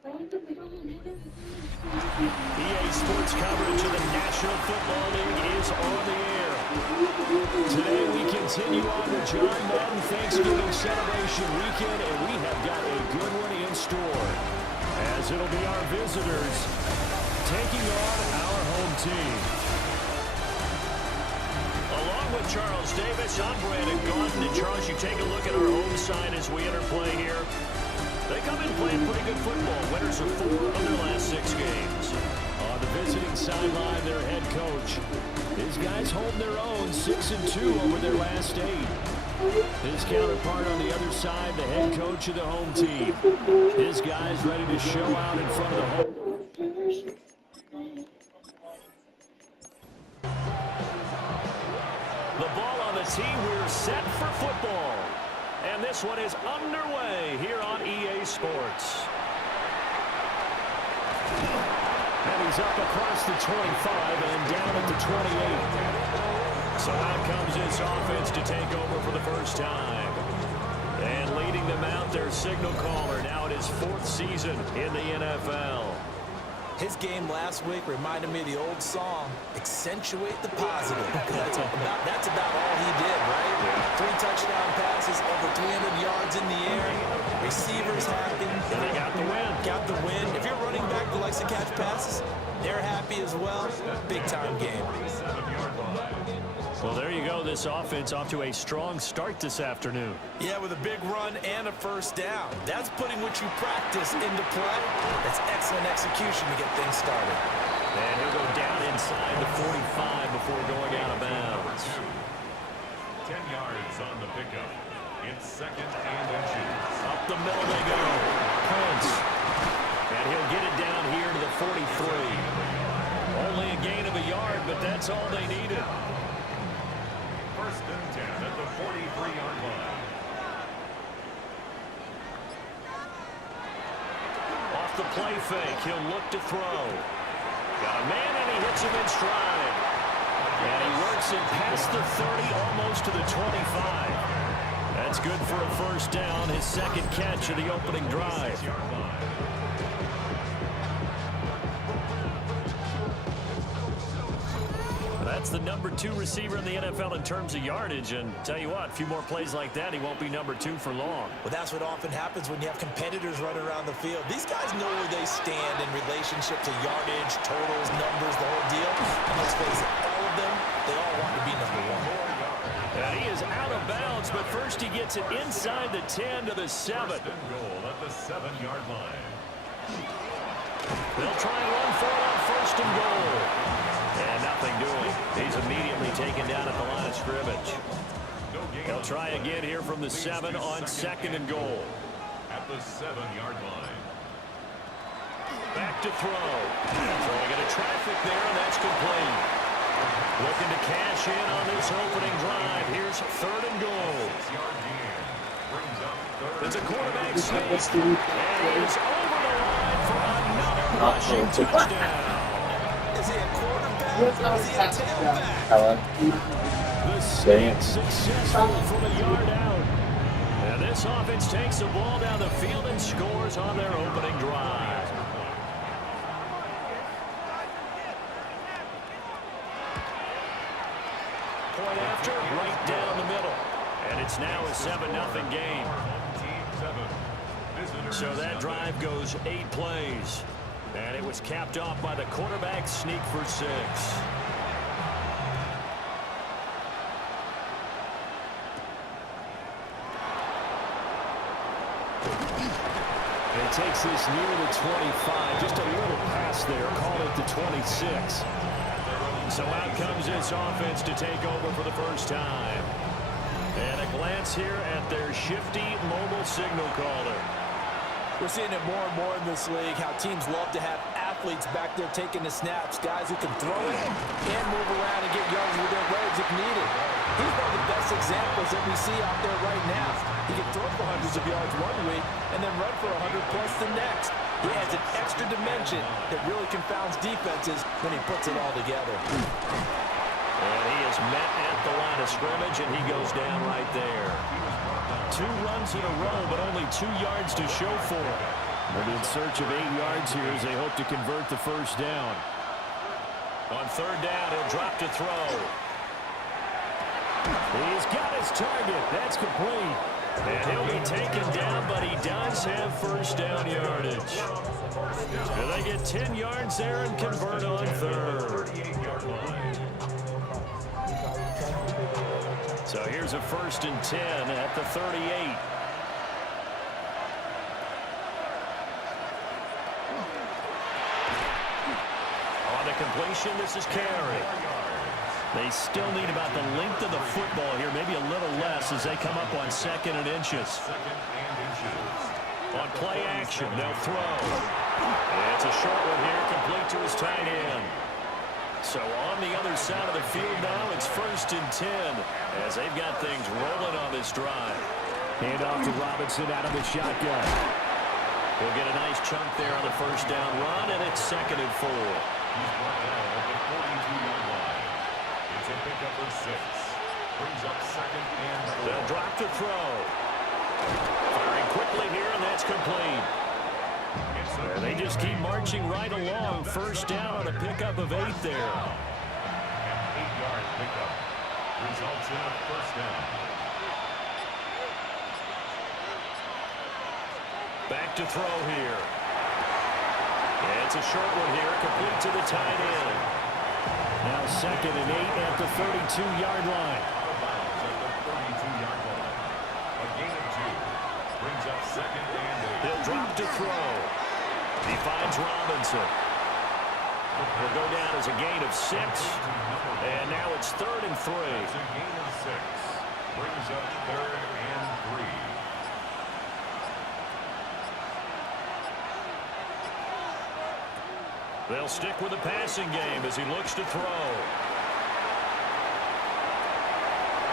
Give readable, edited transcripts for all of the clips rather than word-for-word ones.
EA Sports coverage of the National Football League is on the air. Today we continue on with John Madden Thanksgiving celebration weekend, and we have got a good one in store, as it'll be our visitors taking on our home team. Along with Charles Davis, I'm Brandon Gaudin. And Charles, you take a look at our home side as we enter play here. They come in playing pretty good football. Winners of 4 of their last 6 games. On the visiting sideline, their head coach. His guys hold their own 6-2 over their last 8. His counterpart on the other side, the head coach of the home team. His guys ready to show out in front of the home. The ball on the tee. We're set for football. And this one is underway here on EA Sports. And he's up across the 25 and down at the 28. So out comes this offense to take over for the first time. And leading them out, their signal caller. Now it is 4th season in the NFL. His game last week reminded me of the old song, Accentuate the Positive. That's about all he did, right? Yeah. 3 touchdown passes, over 300 yards in the air. Receivers happy. And they got the win. Got the win. If you're running back who likes to catch passes, they're happy as well. Big-time game. Well, there you go. This offense off to a strong start this afternoon. Yeah, with a big run and a first down. That's putting what you practice into play. That's excellent execution to get things started. And he'll go down inside the 45 before going out of bounds. 10 yards on the pickup. It's 2nd and inches. Up the middle they go. Prince. And he'll get it down here to the 43. Only a gain of a yard, but that's all they needed. 1st and 10 at the 43-yard line. Off the play fake, he'll look to throw. Got a man, and he hits him in stride. And he works it past the 30, almost to the 25. That's good for a first down, his 2nd catch of the opening drive. That's the number 2 receiver in the NFL in terms of yardage. And tell you what, a few more plays like that, he won't be number 2 for long. Well, that's what often happens when you have competitors running around the field. These guys know where they stand in relationship to yardage, totals, numbers, the whole deal. And let's face it, all of them, they all want to be number 1. And he is out of bounds, but first he gets it inside the 10 to the 7. First and goal at the 7-yard line. They'll try and run for it on 1st and goal. And nothing doing. He's immediately taken down at the line of scrimmage. They'll try again here from the 7 on 2nd and goal. At the 7-yard line. Back to throw. Throwing into traffic there, and that's complete. Looking to cash in on this opening drive. Here's 3rd and goal. 6-yard gain. Brings up 3rd. It's a quarterback sneak. And he's over the line for another rushing touchdown. Is he a quarterback or is he a tailback? The sneak successful from a yard out. And this offense takes the ball down the field and scores on their opening drive. Point after, right down the middle. And it's now a 7-0 game. So that drive goes 8 plays. And it was capped off by the quarterback sneak for 6. It takes this near the 25. Just a little pass there. Call it the 26. So out comes this offense to take over for the first time. And a glance here at their shifty mobile signal caller. We're seeing it more and more in this league, how teams love to have athletes back there taking the snaps, guys who can throw it and move around and get yards with their legs if needed. He's one of the best examples that we see out there right now. He can throw for hundreds of yards one week and then run for 100+ the next. He adds an extra dimension that really confounds defenses when he puts it all together. And he is met at the line of scrimmage, and he goes down right there. 2 runs in a row, but only 2 yards to show for it. They're in search of 8 yards here as they hope to convert the first down. On third down, he'll drop to throw. He's got his target. That's complete. And he'll be taken down, but he does have first down yardage. And they get 10 yards there and convert on third. So here's a 1st and 10 at the 38. On the completion, this is Carey. They still need about the length of the football here, maybe a little less as they come up on 2nd and inches. On play action, they'll throw. It's a short one here, complete to his tight end. So on the other side of the field now, it's 1st and 10 as they've got things rolling on this drive. Hand off to Robinson out of the shotgun. We'll get a nice chunk there on the first down run, and it's 2nd and 4. He's brought down at the 42-yard line. It's a pickup of 6. Brings up 2nd and 4. They'll drop to throw. Firing quickly here, and that's complete. And they just keep marching right along. First down on a pickup of 8 there. An 8-yard pickup results in a first down. Back to throw here. And it's a short one here, complete to the tight end. Now 2nd and 8 at the 32-yard line. Bounds at the 32-yard line. A gain of 2 brings up 2nd and 8. He'll drop to throw. He finds Robinson. Will go down as a gain of 6. And now it's 3rd and 3. It's a gain of 6. Brings up 3rd and 3. They'll stick with the passing game as he looks to throw.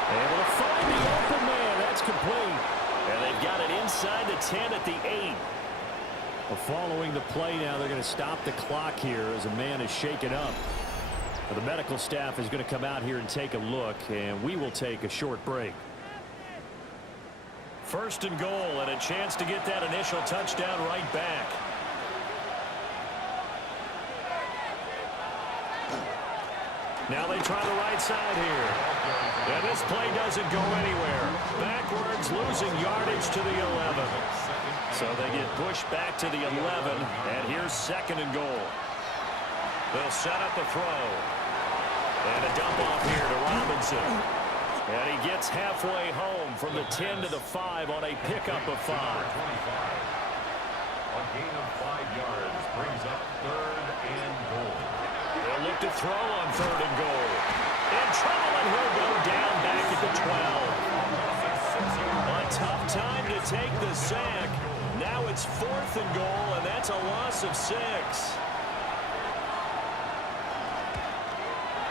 Able to find the open man. That's complete. And they've got it inside the 10 at the 8. Well, following the play now, they're going to stop the clock here as a man is shaken up. Well, the medical staff is going to come out here and take a look, and we will take a short break. 1st and goal, and a chance to get that initial touchdown right back. Now they try the right side here. And this play doesn't go anywhere. Backwards, losing yardage to the 11. So they get pushed back to the 11, and here's 2nd and goal. They'll set up a throw. And a dump off here to Robinson. And he gets halfway home from the 10 to the 5 on a pickup of 5. A gain of 5 yards brings up 3rd and goal. They'll look to throw on 3rd and goal. In trouble, and he'll go down back at the 12. A tough time to take the sack. Now it's 4th and goal, and that's a loss of 6.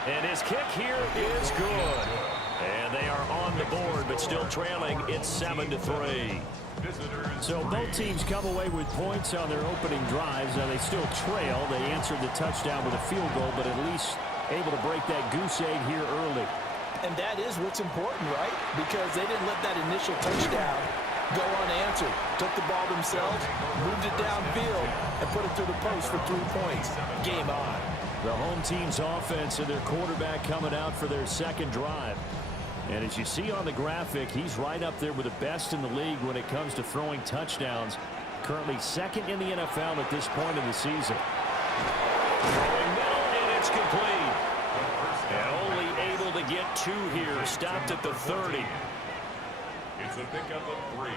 And his kick here is good. And they are on the board, but still trailing. It's 7-3. So both teams come away with points on their opening drives. Now they still trail. They answered the touchdown with a field goal, but at least able to break that goose egg here early. And that is what's important, right? Because they didn't let that initial touchdown go unanswered. Took the ball themselves, moved it downfield, and put it through the post for 3 points. Game on. The home team's offense and their quarterback coming out for their 2nd drive. And as you see on the graphic, he's right up there with the best in the league when it comes to throwing touchdowns. Currently 2nd in the NFL at this point in the season. Throwing middle, and it's complete. And only able to get 2 here. Stopped at the 30. It's a pickup of 3.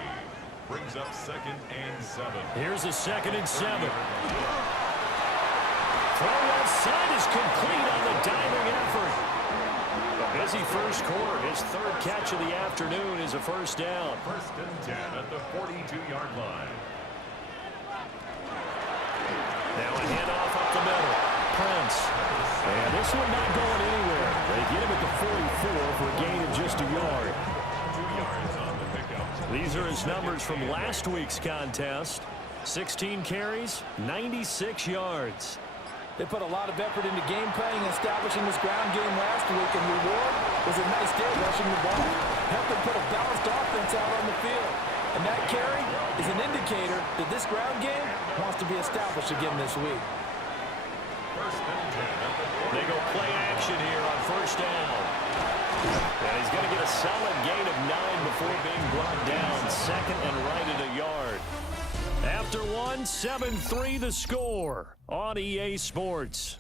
Brings up 2nd and 7. Here's a 2nd and 7. Throw left side is complete on the diving effort. A busy first quarter. His 3rd catch of the afternoon is a first down. 1st and 10 at the 42-yard line. Now a handoff up the middle. Prince. And this one not going anywhere. They get him at the 44 for a gain of just a yard. 2 yards on the pickup. These are his numbers from last week's contest. 16 carries, 96 yards. They put a lot of effort into game planning and establishing this ground game last week, and reward was a nice day rushing the ball. Helped them put a balanced offense out on the field. And that carry is an indicator that this ground game wants to be established again this week. They go play action here on first down. And he's going to get a solid gain of 9 before being brought down. Second and right at a yard. After one, 7-3 the score on EA Sports.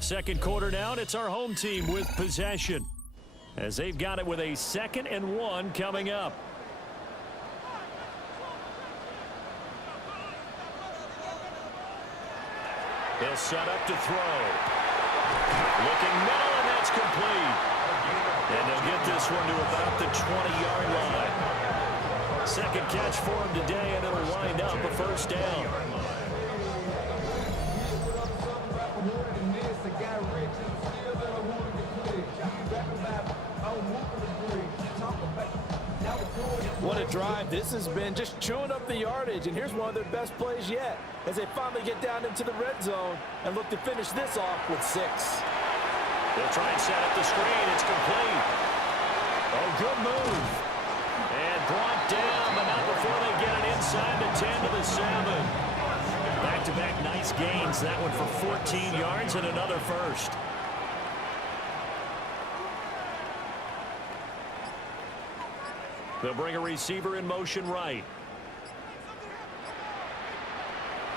Second quarter down, it's our home team with possession, as they've got it with a 2nd and 1 coming up. He'll set up to throw. Looking middle, and that's complete. And they'll get this one to about the 20-yard line. Second catch for him today, and it'll wind up a first down. What a drive. This has been just chewing up the yardage, and here's one of their best plays yet as they finally get down into the red zone and look to finish this off with 6. They'll try and set up the screen. It's complete. Oh, good move. And brought down, but not before they get it inside the 10 to the 7. Back-to-back nice gains. That one for 14 yards and another first. They'll bring a receiver in motion right.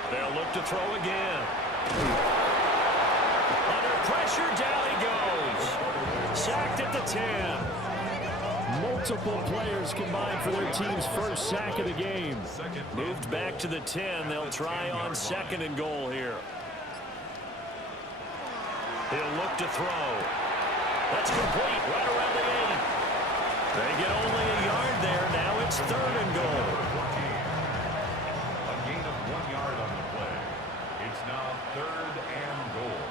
They'll look to throw again. Under pressure, down he goes. Sacked at the 10. Multiple players combined for their team's first sack of the game. Moved back to the 10. They'll try on 2nd and goal here. He'll look to throw. That's complete right around the 8. They get only a yard there. Now it's 3rd and goal. A gain of 1 yard on the play. It's now 3rd and goal.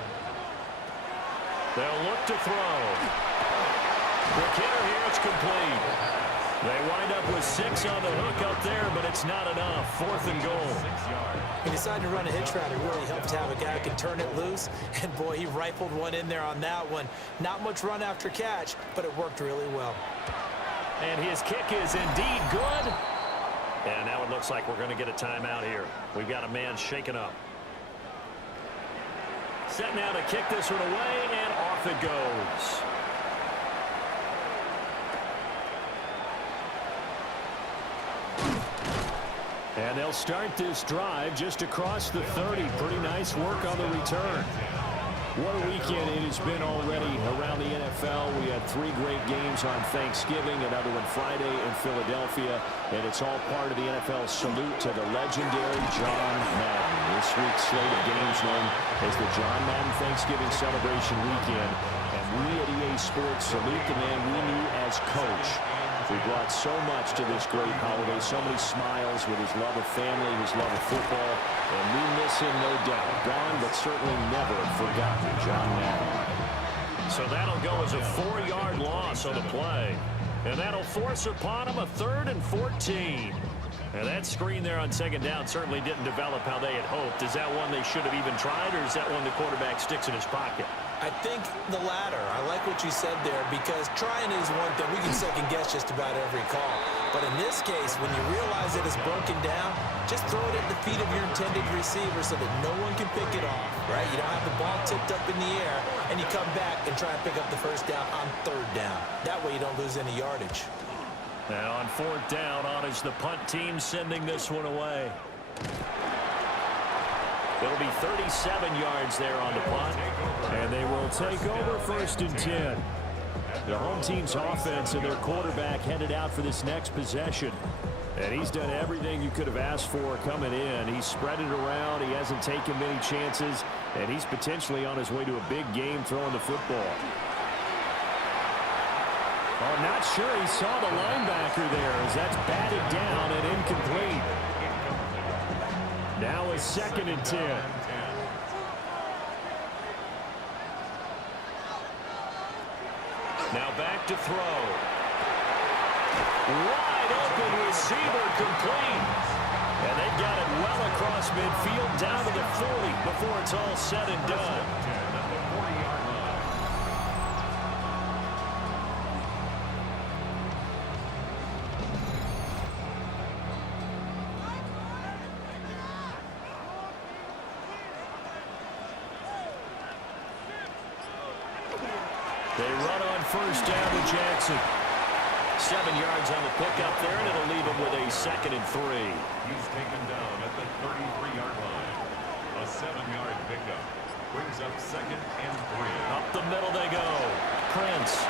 They'll look to throw. The kicker here, it's complete. They wind up with 6 on the hook up there, but it's not enough. 4th and goal. 6 yards. He decided to run a hitch route. It really helps to have a guy who can turn it loose. And, boy, he rifled one in there on that one. Not much run after catch, but it worked really well. And his kick is indeed good. And now it looks like we're going to get a timeout here. We've got a man shaken up. Set now to kick this one away, and off it goes. And they'll start this drive just across the 30. Pretty nice work on the return. What a weekend it has been already around the NFL. We had 3 great games on Thanksgiving, another one Friday in Philadelphia, and it's all part of the NFL salute to the legendary John Madden. This week's slate of games known as the John Madden Thanksgiving Celebration Weekend, and we at EA Sports salute the man we knew as Coach. He brought so much to this great holiday, so many smiles with his love of family, his love of football, and we miss him, no doubt. Gone, but certainly never forgotten, John Madden. So that'll go as a 4-yard loss on the play, and that'll force upon him a 3rd and 14. And that screen there on 2nd down certainly didn't develop how they had hoped. Is that one they should have even tried, or is that one the quarterback sticks in his pocket? I think the latter. I like what you said there, because trying is one thing. We can second guess just about every call. But in this case, when you realize that it's broken down, just throw it at the feet of your intended receiver so that no one can pick it off, right? You don't have the ball tipped up in the air, and you come back and try and pick up the first down on 3rd down. That way you don't lose any yardage. Now on 4th down, on is the punt team sending this one away. It'll be 37 yards there on the punt, and they will take over 1st and 10. The home team's offense and their quarterback headed out for this next possession. And he's done everything you could have asked for coming in. He's spread it around. He hasn't taken many chances, and he's potentially on his way to a big game throwing the football. Oh, not sure he saw the linebacker there as that's batted down and incomplete. Now a 2nd and 10. Now back to throw. Wide open receiver, complete. And they've got it well across midfield down to the 40 before it's all said and done. They run on first down to Jackson. 7 yards on the pickup there, and it'll leave him with a 2nd and 3. He's taken down at the 33-yard line. A 7-yard pickup brings up 2nd and 3. Up the middle they go. Prince.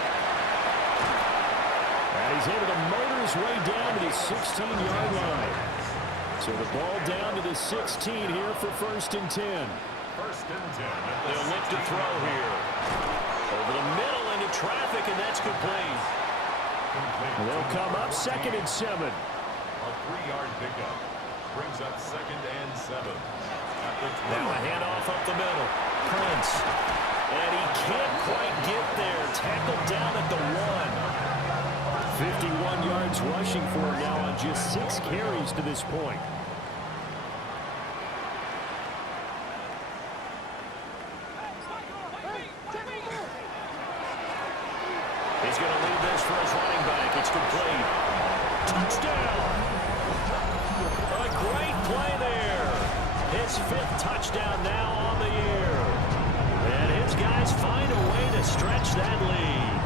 And he's able to motor his way down to the 16-yard line. So the ball down to the 16 here for 1st and 10. 1st and 10. They'll look to throw here. Over the middle into traffic, and that's complete. They'll come up 2nd and 7. A 3-yard pickup brings up 2nd and 7. At the 20. Now a handoff up the middle. Prince. And he can't quite get there. Tackled down at the 1. 51 yards rushing for him now on just 6 carries to this point. He's going to lead this for his running back. It's complete. Touchdown. A great play there. His 5th touchdown now on the year. And his guys find a way to stretch that lead.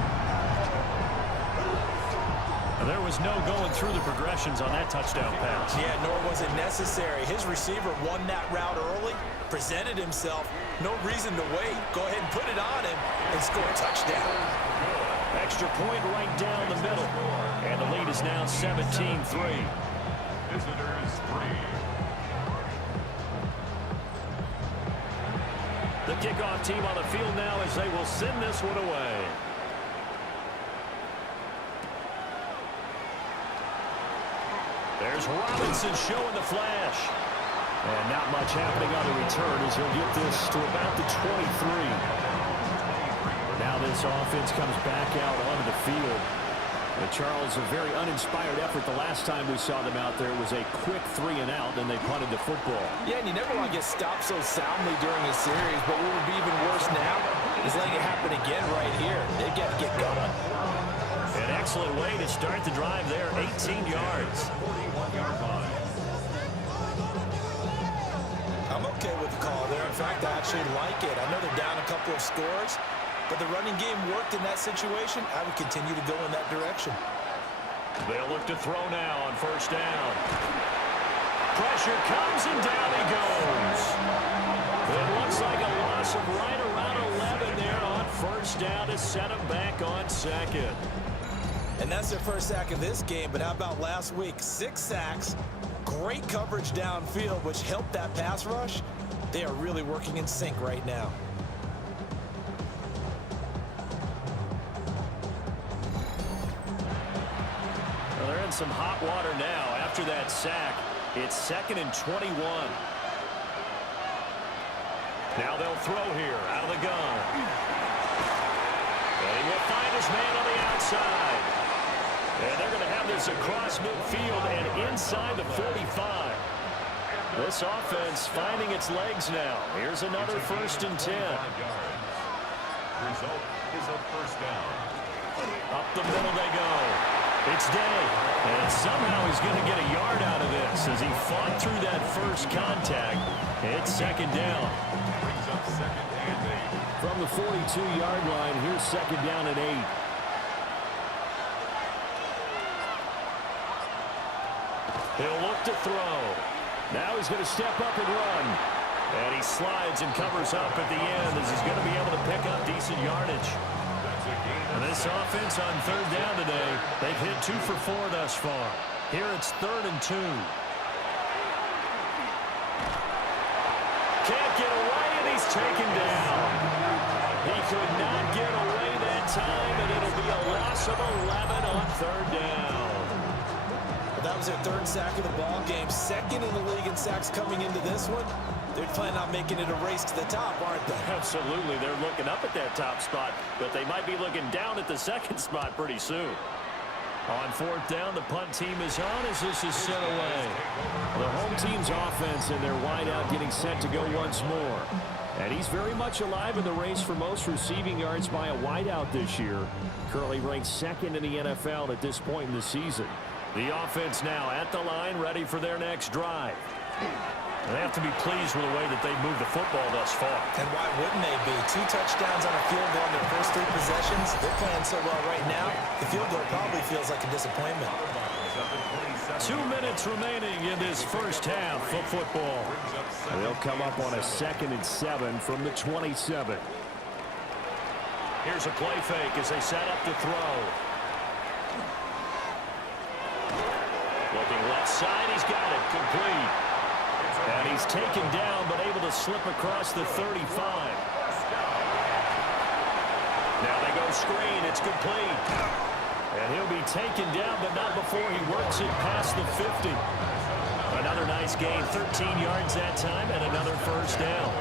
There was no going through the progressions on that touchdown pass. Yeah, nor was it necessary. His receiver won that route early, presented himself. No reason to wait. Go ahead and put it on him and score a touchdown. Extra point right down the middle. And the lead is now 17-3. Visitors 3. The kickoff team on the field now as they will send this one away. There's Robinson showing the flash. And not much happening on the return as he'll get this to about the 23. Now this offense comes back out onto the field. Charles, a very uninspired effort the last time we saw them out there. It was a quick 3 and out, then they punted the football. Yeah, and you never want to get stopped so soundly during a series, but what would be even worse now is letting it happen again right here. They got to get going. An excellent way to start the drive there, 18 yards. 41-yard line. I'm okay with the call there. In fact, I actually like it. I know they're down a couple of scores, but the running game worked in that situation. I would continue to go in that direction. They'll look to throw now on first down. Pressure comes and down he goes. It looks like a loss of right around 11 there on first down to set him back on 2nd. And that's their first sack of this game, but how about last week? 6 sacks, great coverage downfield, which helped that pass rush. They are really working in sync right now. Well, they're in some hot water now after that sack. It's 2nd and 21. Now they'll throw here out of the gun. And he will find his man on the outside. And they're going to have this across midfield and inside the 45. This offense finding its legs now. Here's another 1st and 10. Result is a first down. Up the middle they go. It's Day. And somehow he's going to get a yard out of this as he fought through that first contact. It's 2nd down. Brings up 2nd and 8. From the 42-yard line, here's 2nd down and 8. He'll look to throw. Now he's going to step up and run. And he slides and covers up at the end as he's going to be able to pick up decent yardage. And this offense on 3rd down today, they've hit 2 for 4 thus far. Here it's 3rd and 2. Can't get away, and he's taken down. He could not get away that time, and it'll be a loss of 11 on 3rd down. That was their 3rd sack of the ball game. 2nd in the league in sacks coming into this one. They're planning on making it a race to the top, aren't they? Absolutely. They're looking up at that top spot, but they might be looking down at the 2nd spot pretty soon. On 4th down, the punt team is on as this is sent away. The home team's offense and their wideout getting set to go once more. And he's very much alive in the race for most receiving yards by a wideout this year. Currently ranked 2nd in the NFL at this point in the season. The offense now at the line, ready for their next drive. They have to be pleased with the way that they've moved the football thus far. And why wouldn't they be? 2 touchdowns on a field goal in their first 3 possessions. They're playing so well right now, the field goal probably feels like a disappointment. 2 minutes remaining in this first half of football. They'll come up on a 2nd and 7 from the 27. Here's a play fake as they set up to throw. Looking left side, he's got it complete. And he's taken down, but able to slip across the 35. Now they go screen. It's complete. And he'll be taken down, but not before he works it past the 50. Another nice gain, 13 yards that time, and another first down.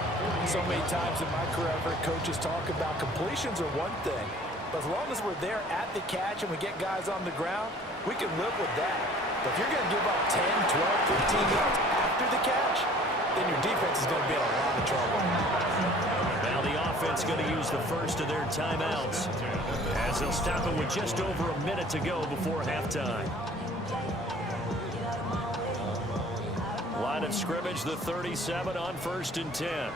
So many times in my career, I've heard coaches talk about completions are one thing. But as long as we're there at the catch and we get guys on the ground, we can live with that. But if you're going to give up 10, 12, 15 yards after the catch, then your defense is going to be in a lot of trouble. Now the offense going to use the first of their timeouts as they'll stop it with just over a minute to go before halftime. Line of scrimmage, the 37 on 1st and 10.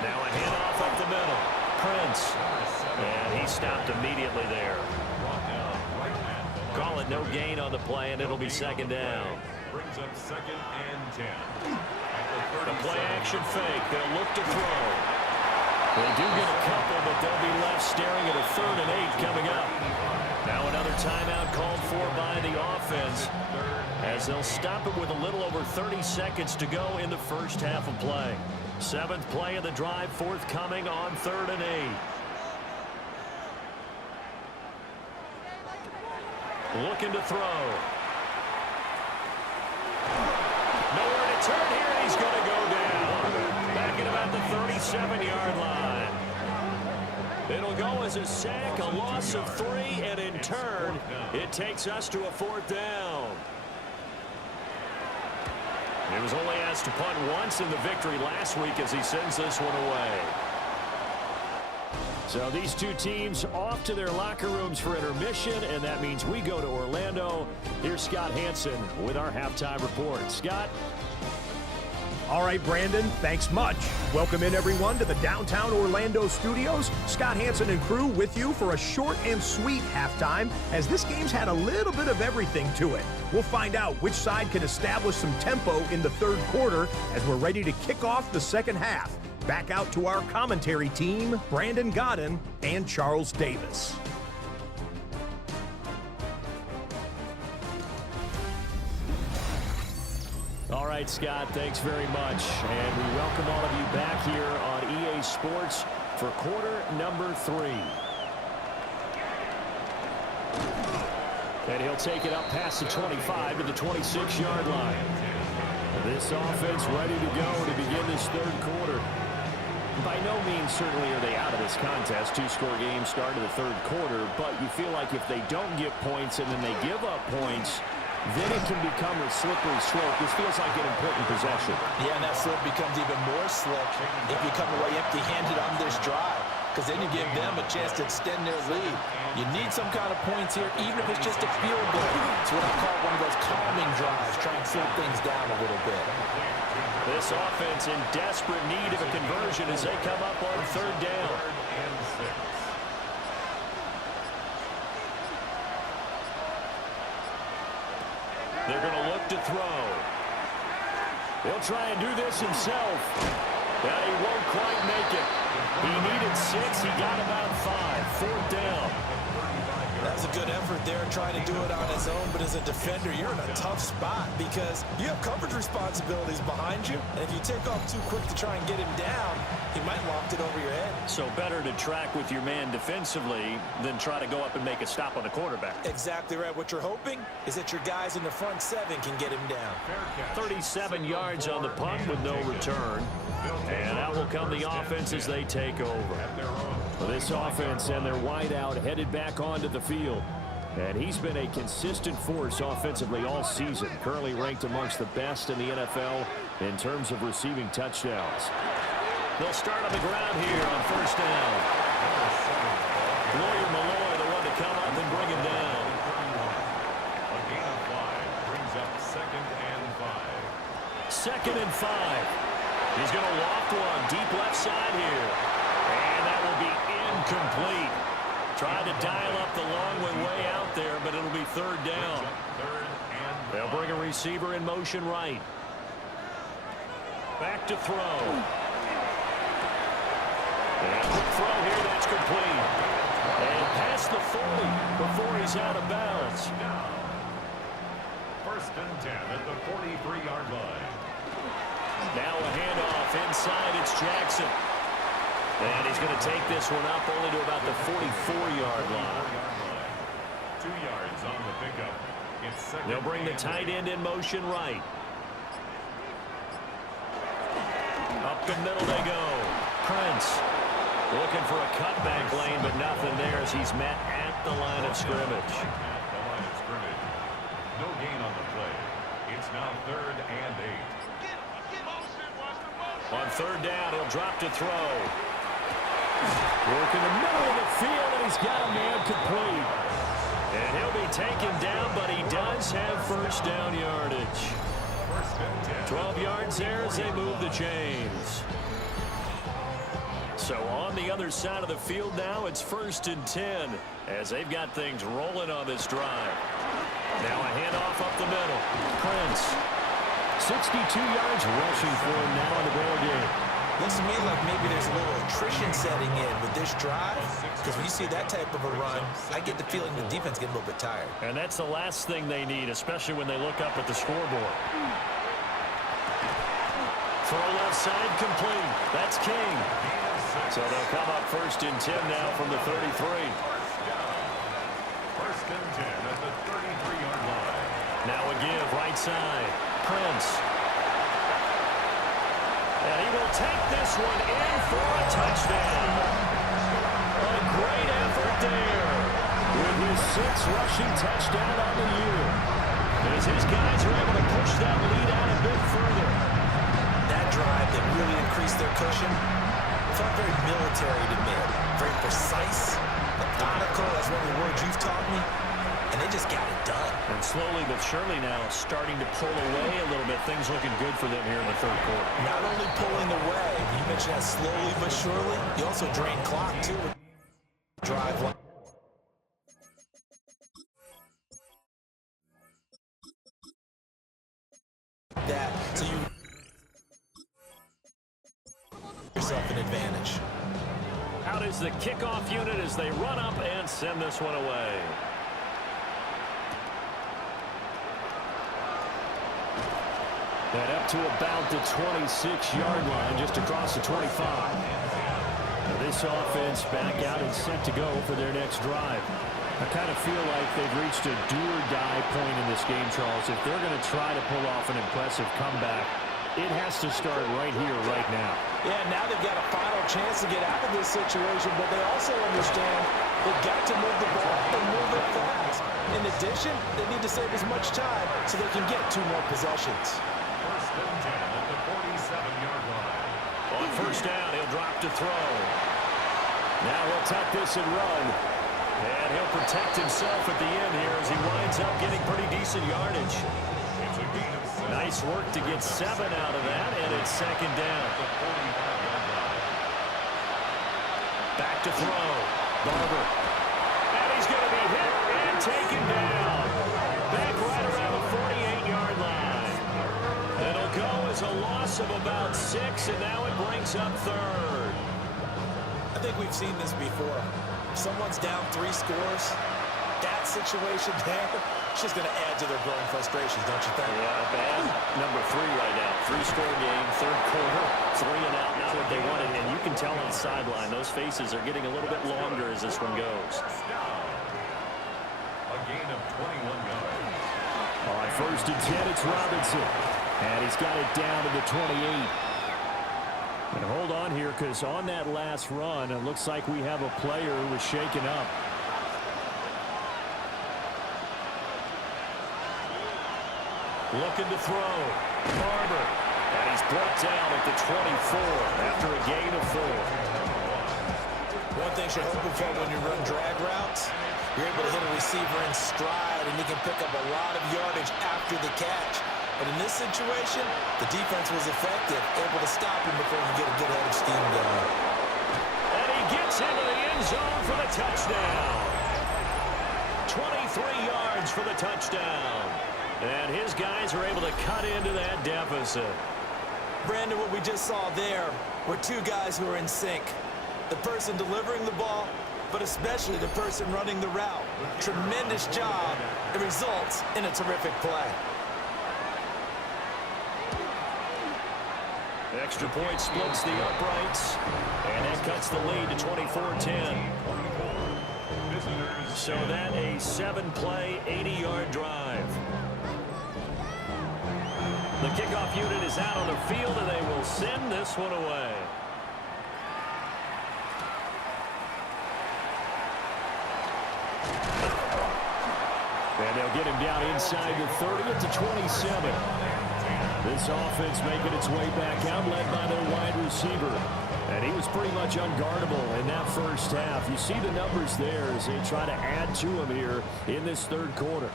Now a handoff up the middle. Prince. And he stopped immediately there. Call it no gain on the play, and it'll be 2nd down. Brings up 2nd and 10. The play action fake. They'll look to throw. They do get a couple, but they'll be left staring at a 3rd and 8 coming up. Now another timeout called for by the offense as they'll stop it with a little over 30 seconds to go in the first half of play. 7th play of the drive forthcoming on 3rd and 8. Looking to throw. Nowhere to turn here, and he's going to go down. Back at about the 37-yard line. It'll go as a sack, a loss of 3, and in turn, it takes us to a 4th down. He was only asked to punt once in the victory last week as he sends this one away. So these two teams off to their locker rooms for intermission, and that means we go to Orlando. Here's Scott Hansen with our halftime report. Scott? All right, Brandon, thanks much. Welcome in, everyone, to the downtown Orlando studios. Scott Hansen and crew with you for a short and sweet halftime, as this game's had a little bit of everything to it. We'll find out which side can establish some tempo in the 3rd quarter as we're ready to kick off the 2nd half. Back out to our commentary team, Brandon Godden and Charles Davis. All right, Scott, thanks very much. And we welcome all of you back here on EA Sports for quarter number 3. And he'll take it up past the 25 to the 26-yard line. This offense ready to go to begin this 3rd quarter. By no means certainly are they out of this contest. 2-score game start of the 3rd quarter, but you feel like if they don't get points and then they give up points, then it can become a slippery slope. This feels like an important possession. Yeah, and that slope becomes even more slick if you come away empty-handed on this drive, because then you give them a chance to extend their lead. You need some kind of points here, even if it's just a field goal. It's what I call one of those calming drives, try and slow things down a little bit. This offense in desperate need of a conversion as they come up on 3rd down. They're going to look to throw. He'll try and do this himself. But he won't quite make it. He needed 6. He got about 5. 4th down. That was a good effort there, trying to do it on his own, but as a defender, you're in a tough spot because you have coverage responsibilities behind you, and if you take off too quick to try and get him down, he might loft it over your head. So better to track with your man defensively than try to go up and make a stop on the quarterback. Exactly right. What you're hoping is that your guys in the front 7 can get him down. 37 yards on the punt with no return. And out will come the offense as they take over. This offense and their wideout headed back onto the field. And he's been a consistent force offensively all season. Currently ranked amongst the best in the NFL in terms of receiving touchdowns. They'll start on the ground here on 1st down. Lawyer Malloy, the one to come up and bring him down. A gain of 5 brings up 2nd and 5. He's going to loft one deep left side here. And that will be incomplete. Tried to dial up the long way out there, but it'll be 3rd down. They'll bring a receiver in motion right. Back to throw. And quick throw here, that's complete. And past the 40 before he's out of bounds. 1st and 10 at the 43-yard line. Now a handoff inside, it's Jackson. And he's going to take this one up only to about the 44-yard line. 2 yards on the pickup. It's 2nd. They'll bring the tight end in motion right. Up the middle they go. Prince looking for a cutback lane, but nothing there as he's met at the line of scrimmage. No gain on the play. It's now 3rd and 8. On 3rd down, he'll drop to throw. Work in the middle of the field, and he's got a man complete. And he'll be taken down, but he does have 1st down yardage. 12 yards there as they move the chains. So on the other side of the field now, it's 1st and 10 as they've got things rolling on this drive. Now a handoff up the middle. Prince, 62 yards rushing for him now in the ball game. Looks to me like maybe there's a little attrition setting in with this drive, because when you see that type of a run, I get the feeling the defense getting a little bit tired. And that's the last thing they need, especially when they look up at the scoreboard. Throw left side complete. That's King. So they'll come up 1st and 10 now from the 33. 1st and 10 at the 33-yard line. Now a give right side. Prince. And he will take this one in for a touchdown. A great effort there with his 6th rushing touchdown on the year. As his guys are able to push that lead out a bit further. That drive that really increased their cushion felt very military to me. Very precise, methodical. That's one of the words you've taught me. And they just got it done. And slowly but surely now starting to pull away a little bit. Things looking good for them here in the 3rd quarter. Not only pulling away, you mentioned that slowly but surely, you also drain clock too. Drive one. That, so you yourself an advantage. Out is the kickoff unit as they run up and send this one away. And up to about the 26-yard line, just across the 25. Now this offense back out and set to go for their next drive. I kind of feel like they've reached a do-or-die point in this game, Charles. If they're going to try to pull off an impressive comeback, it has to start right here, right now. Yeah, now they've got a final chance to get out of this situation, but they also understand they've got to move the ball and move it fast. In addition, they need to save as much time so they can get 2 more possessions. 1st and 10 at the 47-yard line. On 1st down, he'll drop to throw. Now he'll tuck this and run. And he'll protect himself at the end here as he winds up getting pretty decent yardage. It's a gain of 7. Nice work to get 7 out of that, and it's 2nd down. Back to throw. Barber. And he's going to be hit and taken down. Back right around the 48-yard line. It'll go as a loss of about 6, and now it brings up 3rd. I think we've seen this before. If someone's down 3 scores, that situation there, it's just going to add to their growing frustrations, don't you think? Yeah, bad number 3 right now. 3-score game, 3rd quarter, 3 and out, not what they wanted. And you can tell on the sideline, those faces are getting a little bit longer as this one goes. A gain of 21 yards. On 1st and 10, it's Robinson. And he's got it down to the 28. And hold on here, because on that last run, it looks like we have a player who was shaken up. Looking to throw. Barber. And he's brought down at the 24 after a gain of 4. One thing you're hoping for when you run drag routes, you're able to hit a receiver in stride, and he can pick up a lot of yardage after the catch. But in this situation, the defense was effective, able to stop him before he could get a good head of steam going. And he gets into the end zone for the touchdown. 23 yards for the touchdown. And his guys are able to cut into that deficit. Brandon, what we just saw there were two guys who are in sync. The person delivering the ball, but especially the person running the route. Tremendous job. It results in a terrific play. Extra point splits the uprights, and that cuts the lead to 24-10. So that a 7-play, 80-yard drive. The kickoff unit is out on the field, and they will send this one away. And they'll get him down inside the 30 at the 27. This offense making its way back out, led by their wide receiver. And he was pretty much unguardable in that first half. You see the numbers there as they try to add to him here in this third quarter.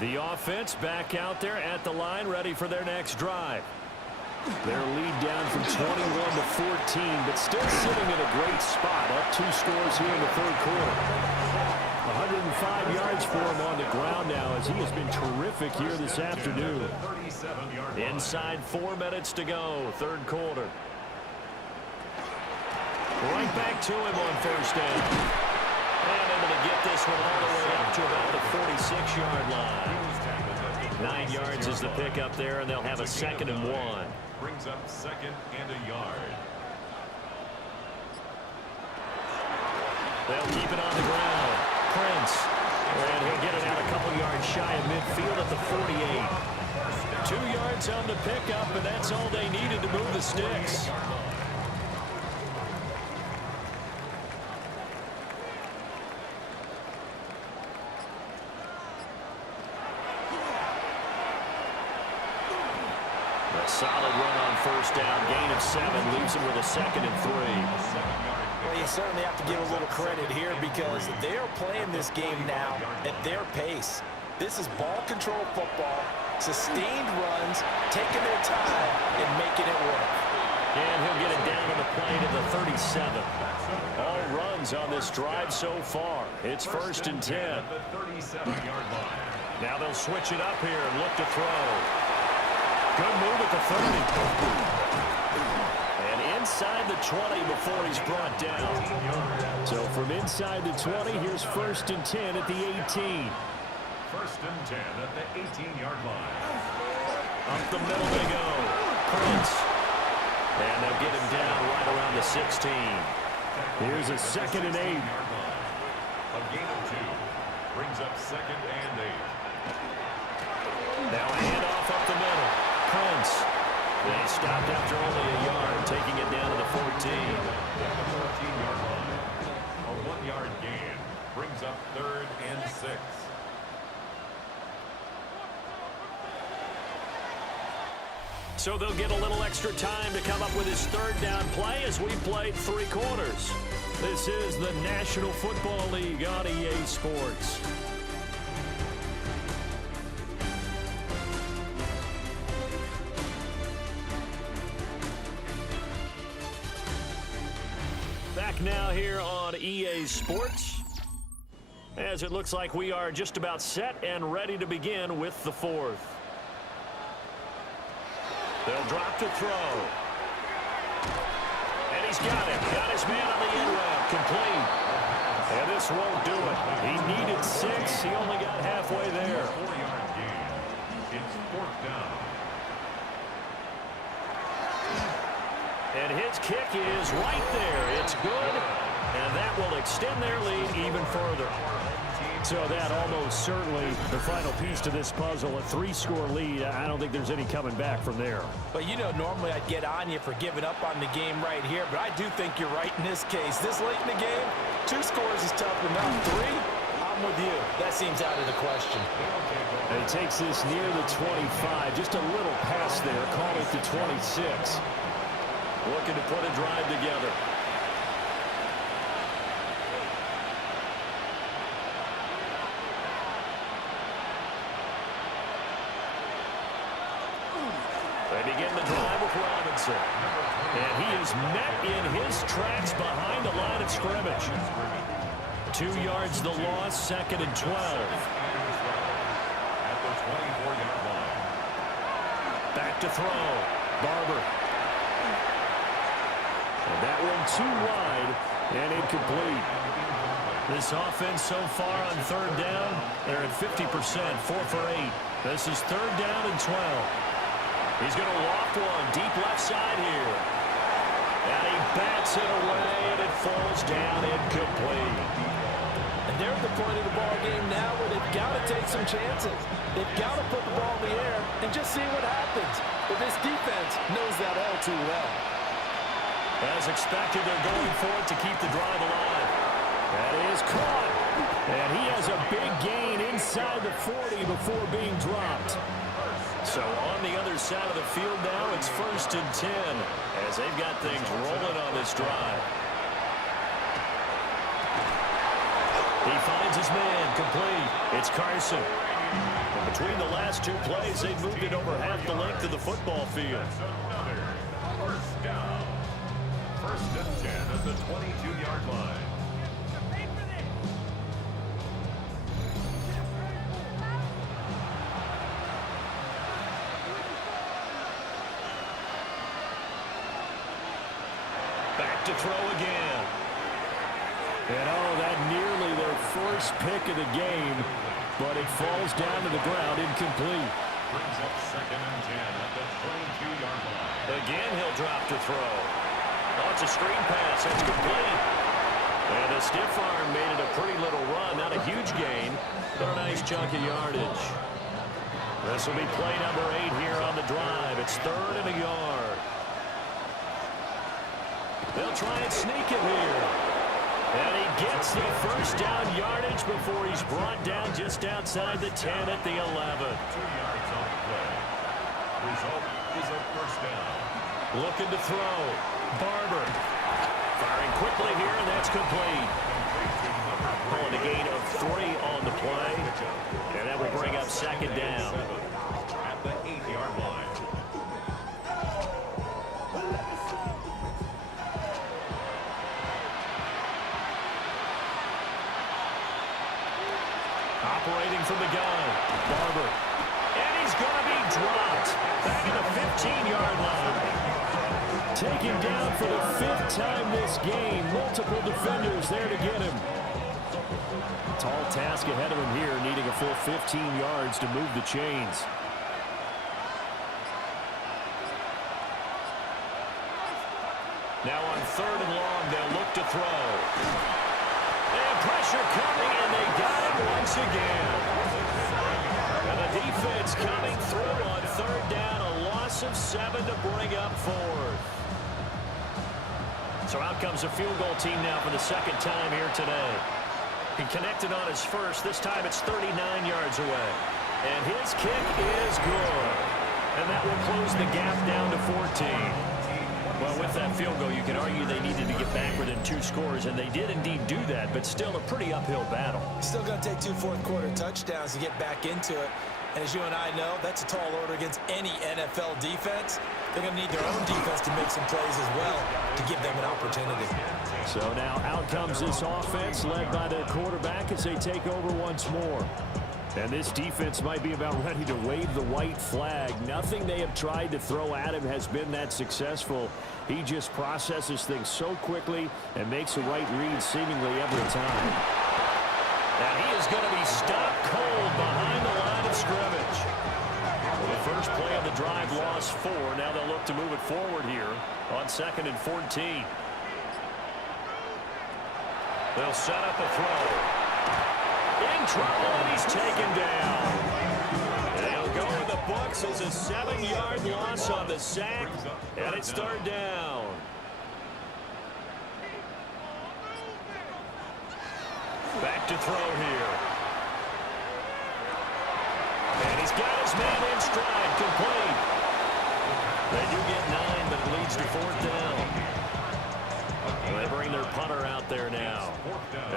The offense back out there at the line, ready for their next drive. Their lead down from 21 to 14, but still sitting in a great spot. Up 2 scores here in the third quarter. 105 yards for him on the ground now as he has been terrific here this afternoon. Inside 4 minutes to go, third quarter. Right back to him on first down. And able to get this one all the way up to about the 46-yard line. 9 yards is the pickup there, and they'll have a 2nd and 1. Brings up 2nd and a yard. They'll keep it on the ground. Prince. And he'll get it out a couple yards shy of midfield at the 48. 2 yards on the pickup, and that's all they needed to move the sticks. A solid run on first down. Gain of 7 leaves him with a 2nd and 3. Well, you certainly have to give a little credit here because they're playing this game now at their pace. This is ball control football, sustained runs, taking their time and making it work. And he'll get it down to the plane at the 37. All runs on this drive so far. It's 1st and 10. Now they'll switch it up here and look to throw. Good move at the 30. And inside the 20 before he's brought down. So from inside the 20, here's 1st and 10 at the 18. 1st and 10 at the 18-yard line. Up the middle they go. Prince. And they'll get him down right around the 16. Here's a 2nd and 8. A gain of 2. Brings up 2nd and 8. Now a handoff up the middle. Prince. They stopped after only a yard, taking it down to the 14. At the 14-yard line. A 1-yard gain. Brings up 3rd and 6. So they'll get a little extra time to come up with his 3rd down play as we played 3 quarters. This is the National Football League on EA Sports. Back now here on EA Sports, as it looks like we are just about set and ready to begin with the 4th. They'll drop to throw. And he's got it. Got his man on the end route. Complete. And this won't do it. He needed 6. He only got halfway there. 4-yard gain. It's 4th down. And his kick is right there. It's good. And that will extend their lead even further. So that almost certainly the final piece to this puzzle, a 3-score lead. I don't think there's any coming back from there. But, you know, normally I'd get on you for giving up on the game right here, but I do think you're right in this case. This late in the game, 2 scores is tough enough. 3, I'm with you. That seems out of the question. And he takes this near the 25. Just a little pass there. Call it the 26. Looking to put a drive together. Johnson. And he is met in his tracks behind the line of scrimmage. 2 yards the loss, 2nd and 12. At the 24-yard line. Back to throw. Barber. And that one too wide and incomplete. This offense so far on 3rd down, they're at 50%, 4 for 8. This is 3rd down and 12. He's going to loft one deep left side here. And he bats it away, and it falls down incomplete. And they're at the point of the ball game now where they've got to take some chances. They've got to put the ball in the air and just see what happens. But this defense knows that all too well. As expected, they're going for it to keep the drive alive. That is caught. And he has a big gain inside the 40 before being dropped. So on the other side of the field now, it's 1st and 10 as they've got things rolling on this drive. He finds his man, complete. It's Carson. And between the last 2 plays, they've moved it over half the length of the football field. First down. 1st and 10 at the 22-yard line. Back to throw again. And that nearly their first pick of the game, but it falls down to the ground incomplete. Brings up 2nd and 10 at the 22-yard line. Again, he'll drop to throw. Oh, it's a screen pass. That's complete. And a stiff arm made it a pretty little run. Not a huge gain, but a nice chunk of yardage. This will be play number 8 here on the drive. It's 3rd and a yard. They'll try and sneak it here. And he gets the first down yardage before he's brought down just outside the 10 at the 11. 2 yards on the play. Result is a 1st down. Looking to throw. Barber. Firing quickly here, and that's complete. Pulling a gain of 3 on the play. And that will bring up 2nd down. At the 8-yard line. Operating from the gun. Barber. And he's going to be dropped. Back at the 15-yard line. Taken down for the 5th time this game. Multiple defenders there to get him. Tall task ahead of him here, needing a full 15 yards to move the chains. Now on 3rd and long, they'll look to throw. And pressure coming, and they got it once again. And the defense coming through on 3rd down, a loss of 7 to bring up 4th. So out comes a field goal team now for the 2nd time here today. He connected on his first. This time it's 39 yards away. And his kick is good. And that will close the gap down to 14. Well, with that field goal, you can argue they needed to get back within 2 scores, and they did indeed do that, but still a pretty uphill battle. Still going to take 2 fourth-quarter touchdowns to get back into it. And as you and I know, that's a tall order against any NFL defense. They're going to need their own defense to make some plays as well to give them an opportunity. So now out comes this offense led by their quarterback as they take over once more. And this defense might be about ready to wave the white flag. Nothing they have tried to throw at him has been that successful. He just processes things so quickly and makes the right read seemingly every time. And he is going to be stopped cold behind the line of scrimmage. Well, the first play of the drive lost 4. Now they'll look to move it forward here on 2nd and 14. They'll set up a throw. In trouble, and he's taken down. They'll go in the books as a 7-yard loss on the sack, and it's 3rd down. Back to throw here. And he's got his man in stride, complete. They do get 9, but it leads to 4th down. They bring their punter out there now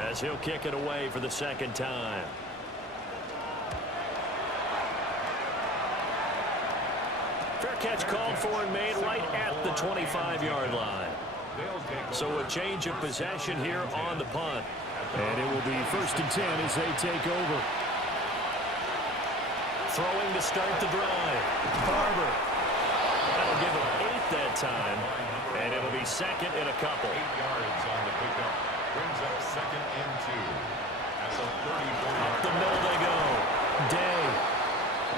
as he'll kick it away for the 2nd time. Fair catch called for and made right at the 25-yard line. So a change of possession here on the punt. And it will be 1st and 10 as they take over. Throwing to start the drive. Barber. That'll give him 8 that time. And it'll be 2nd and a couple. 8 yards on the pickup. Brings up 2nd and 2. At the 34-yard Up the middle they go. Day.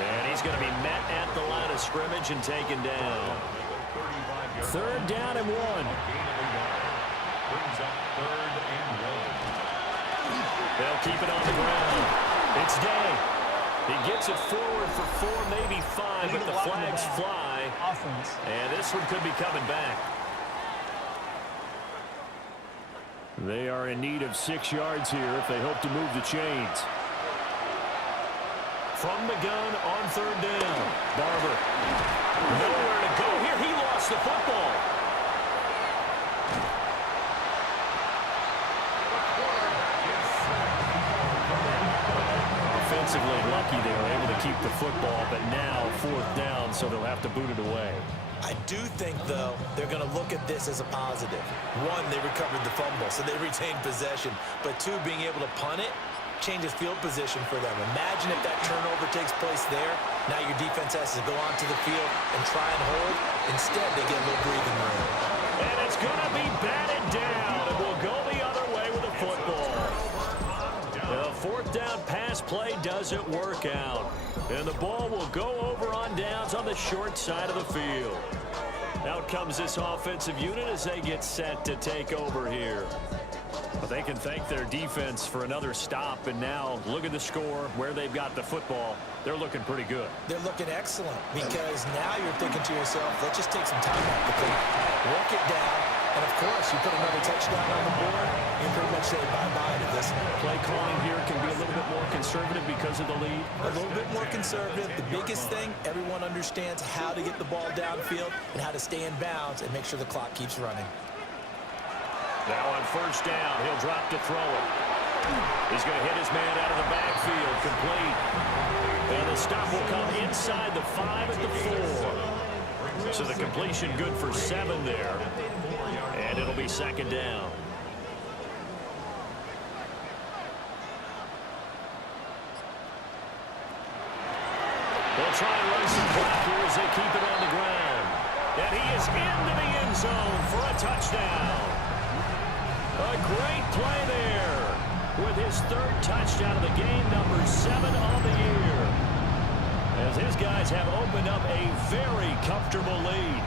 And he's going to be met at the line of scrimmage and taken down. 3rd down and 1. Brings up 3rd and 1. They'll keep it on the ground. It's Day. He gets it forward for 4, maybe 5, but the flags fly. And this one could be coming back. They are in need of 6 yards here if they hope to move the chains. From the gun on 3rd down. Barber. Nowhere to go here. He lost the football. Offensively lucky they were able to keep the football, but now 4th down, so they'll have to boot it away. I do think, though, they're going to look at this as a positive. 1, they recovered the fumble, so they retained possession. But 2, being able to punt it changes field position for them. Imagine if that turnover takes place there. Now your defense has to go onto the field and try and hold. Instead, they get a little breathing room. And it's going to be batted down. It will go the other way with the football. The 4th down pass play doesn't work out. And the ball will go over on downs on the short side of the field. Out comes this offensive unit as they get set to take over here. But they can thank their defense for another stop. And now look at the score, where they've got the football. They're looking pretty good. They're looking excellent because now you're thinking to yourself, let's just take some time off the clock, work it down, and of course, you put another touchdown on the board, you pretty much say bye-bye to this. Play calling here can be a little bit more conservative because of the lead. A little bit more conservative. The biggest thing, everyone understands how to get the ball downfield and how to stay in bounds and make sure the clock keeps running. Now on 1st down, he'll drop to throw it. He's going to hit his man out of the backfield, complete. And the stop will come inside the 5 at the 4. So the completion good for 7 there. And it'll be 2nd down. They'll try and run some clock here as they keep it on the ground. And he is into the end zone for a touchdown. A great play there with his 3rd touchdown of the game, number 7 on the year. As his guys have opened up a very comfortable lead.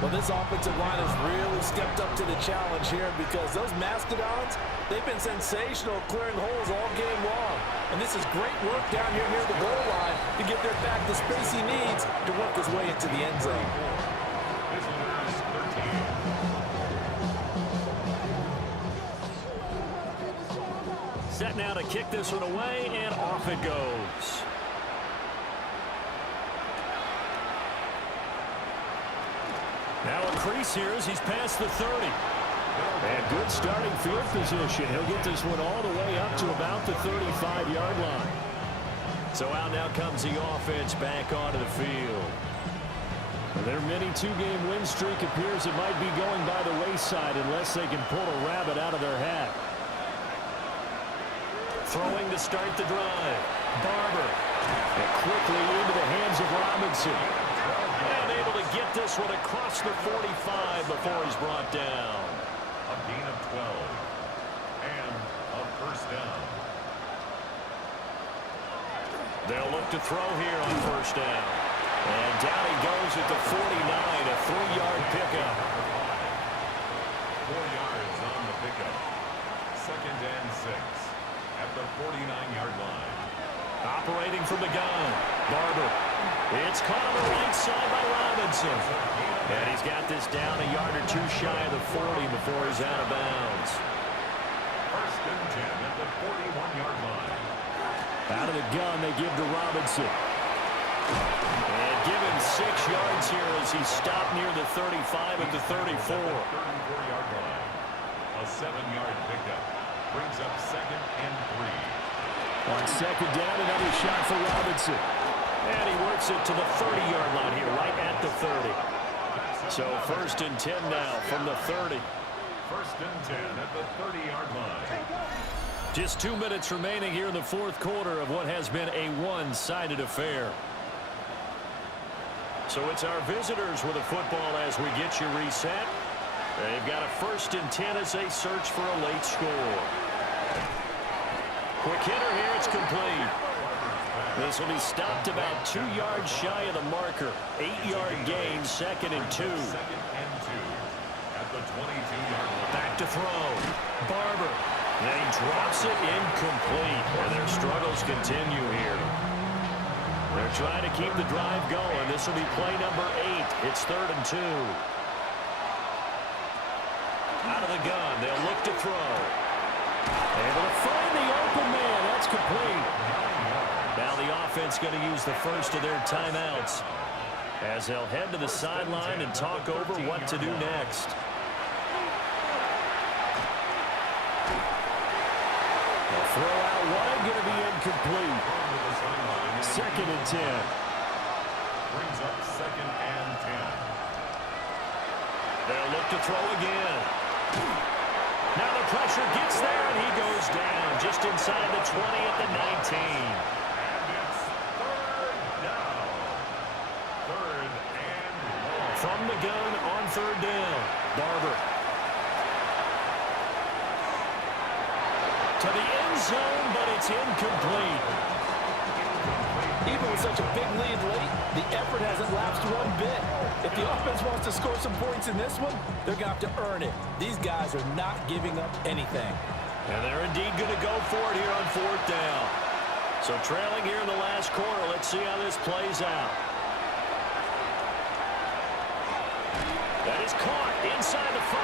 Well, this offensive line has really stepped up to the challenge here because those Mastodons, they've been sensational clearing holes all game long. And this is great work down here near the goal line to get their back the space he needs to work his way into the end zone. Set now to kick this one away, and off it goes. Now a crease here as he's past the 30. And good starting field position. He'll get this one all the way up to about the 35-yard line. So out now comes the offense back onto the field. Their mini 2-game win streak appears it might be going by the wayside unless they can pull a rabbit out of their hat. Throwing to start the drive. Barber. And quickly into the hands of Robinson. And able to get this one across the 45 before he's brought down. A gain of 12. And a 1st down. They'll look to throw here on 1st down. And down he goes at the 49, a 3-yard pickup. 4 yards on the pickup. 2nd and 6. At the 49-yard line. Operating from the gun. Barber. It's caught on the right side by Robinson. And he's got this down a yard or 2 shy of the 40 before he's out of bounds. 1st and 10 at the 41-yard line. Out of the gun, they give to Robinson. And give him 6 yards here as he stopped near the 35 at the 34. 34-yard line. A 7-yard pickup. Brings up 2nd and 3. On 2nd down, another shot for Robinson. And he works it to the 30-yard line here, right at the 30. So 1st and 10 now from the 30. 1st and 10 at the 30-yard line. Just 2 minutes remaining here in the 4th quarter of what has been a one-sided affair. So it's our visitors with the football as we get you reset. They've got a 1st and 10 as they search for a late score. Quick hitter here, it's complete. This will be stopped about 2 yards shy of the marker. 8-yard gain, 2nd and 2. 2nd and 2 at the 22-yard line. Back to throw. Barber. Then he drops it incomplete. And their struggles continue here. They're trying to keep the drive going. This will be play number 8. It's 3rd and 2. Out of the gun. They'll look to throw. Able to find the open man. That's complete. Now the offense going to use the first of their timeouts as they'll head to the sideline and talk over what to do next. The throw out wide going to be incomplete. 2nd and 10. Brings up 2nd and 10. They'll look to throw again. Now the pressure gets there, and he goes down just inside the 20 at the 19. From the gun on 3rd down. Barber. To the end zone, but it's incomplete. Even with such a big lead late, the effort hasn't lapsed one bit. If the offense wants to score some points in this one, they're going to have to earn it. These guys are not giving up anything. And they're indeed going to go for it here on 4th down. So trailing here in the last quarter, let's see how this plays out. That is caught inside the 5.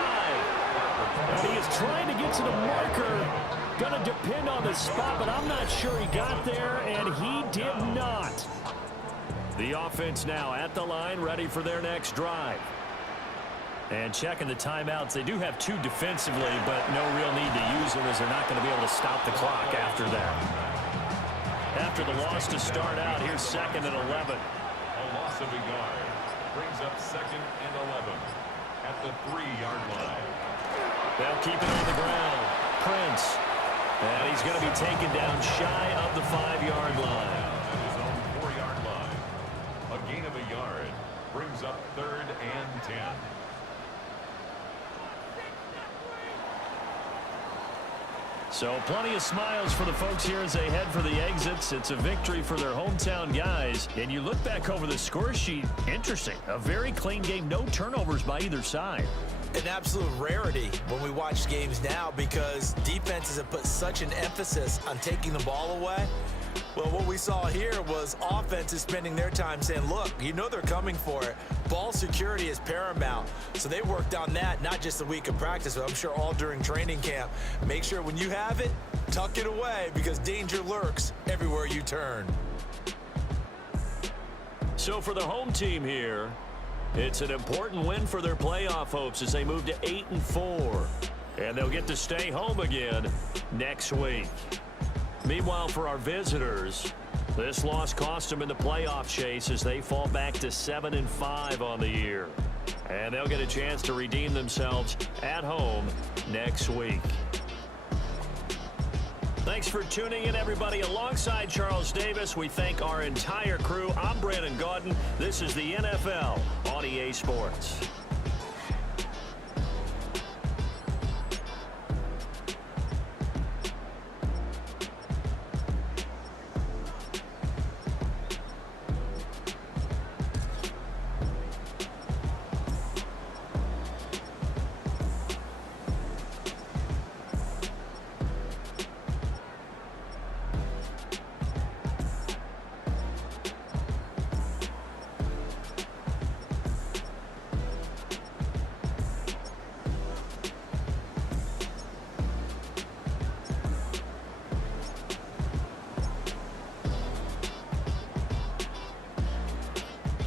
And he is trying to get to the marker. Going to depend on the spot, but I'm not sure he got there, and he did not. The offense now at the line, ready for their next drive. And checking the timeouts, they do have 2 defensively, but no real need to use them as they're not going to be able to stop the clock after that. After the loss to start out, here's 2nd and 11. A loss of a yard. Brings up 2nd and 11 at the 3-yard line. They'll keep it on the ground. Prince. And he's going to be taken down shy of the 5-yard line. At his own 4-yard line. A gain of a yard. Brings up 3rd and 10. So plenty of smiles for the folks here as they head for the exits. It's a victory for their hometown guys. And you look back over the score sheet, interesting. A very clean game, no turnovers by either side. An absolute rarity when we watch games now because defenses have put such an emphasis on taking the ball away. Well, what we saw here was offenses spending their time saying, look, you know they're coming for it. Ball security is paramount. So they worked on that not just a week of practice, but I'm sure all during training camp. Make sure when you have it, tuck it away because danger lurks everywhere you turn. So for the home team here, it's an important win for their playoff hopes as they move to 8-4. And they'll get to stay home again next week. Meanwhile, for our visitors, this loss cost them in the playoff chase as they fall back to 7-5 on the year. And they'll get a chance to redeem themselves at home next week. Thanks for tuning in, everybody. Alongside Charles Davis, we thank our entire crew. I'm Brandon Gaudin. This is the NFL on EA Sports.